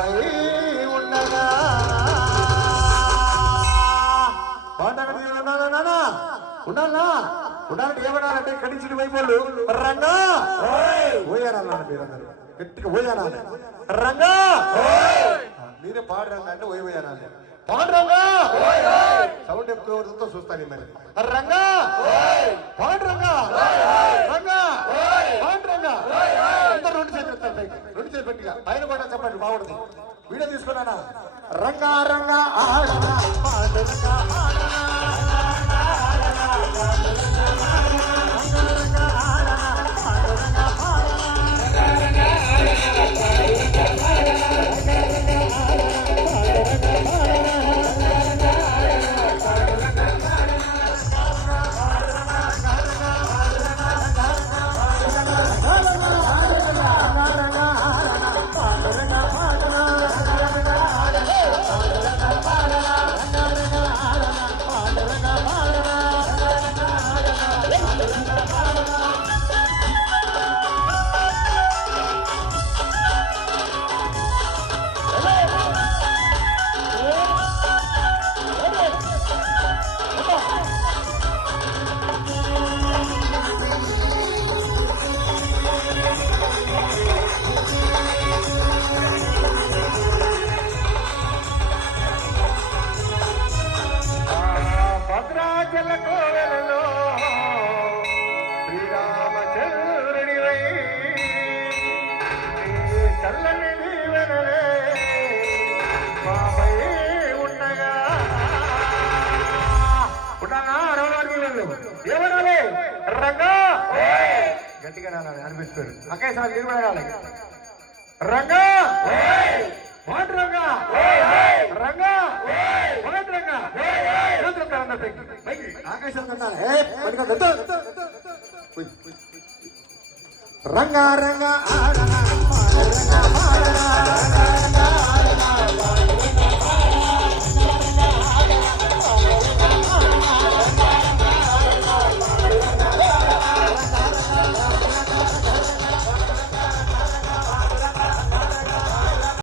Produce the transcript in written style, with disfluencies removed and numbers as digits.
మాపై ఉండగా ఉండాలా ఉండాలంటే ఏమనాలంటే కడిచిన వైపోళ్ళు రంగా పోయారాలన్న మీరందరూ గట్టిగా పోయారాలి రంగా మీరే పాడరంగా అంటే పోయారాలి పాడరంగా సౌండ్ ఎక్కువతో చూస్తాను మరి రంగా పాడరంగా రంగా పాడరంగా అందరూ రెండు చేతులు పెట్టిగా పైన కూడా చెప్పండి బాగుంటుంది వీడియో తీసుకున్నానా రంగా రంగా ఆడనా పాడరంగా ఆడనా గట్టిగా రావాలి అనిపిస్తుంది అక్కయ్య సార్ మీరు కూడా రావాలి రంగా మాట రంగా రంగా మాట రంగా ఆకాశం రంగా రంగా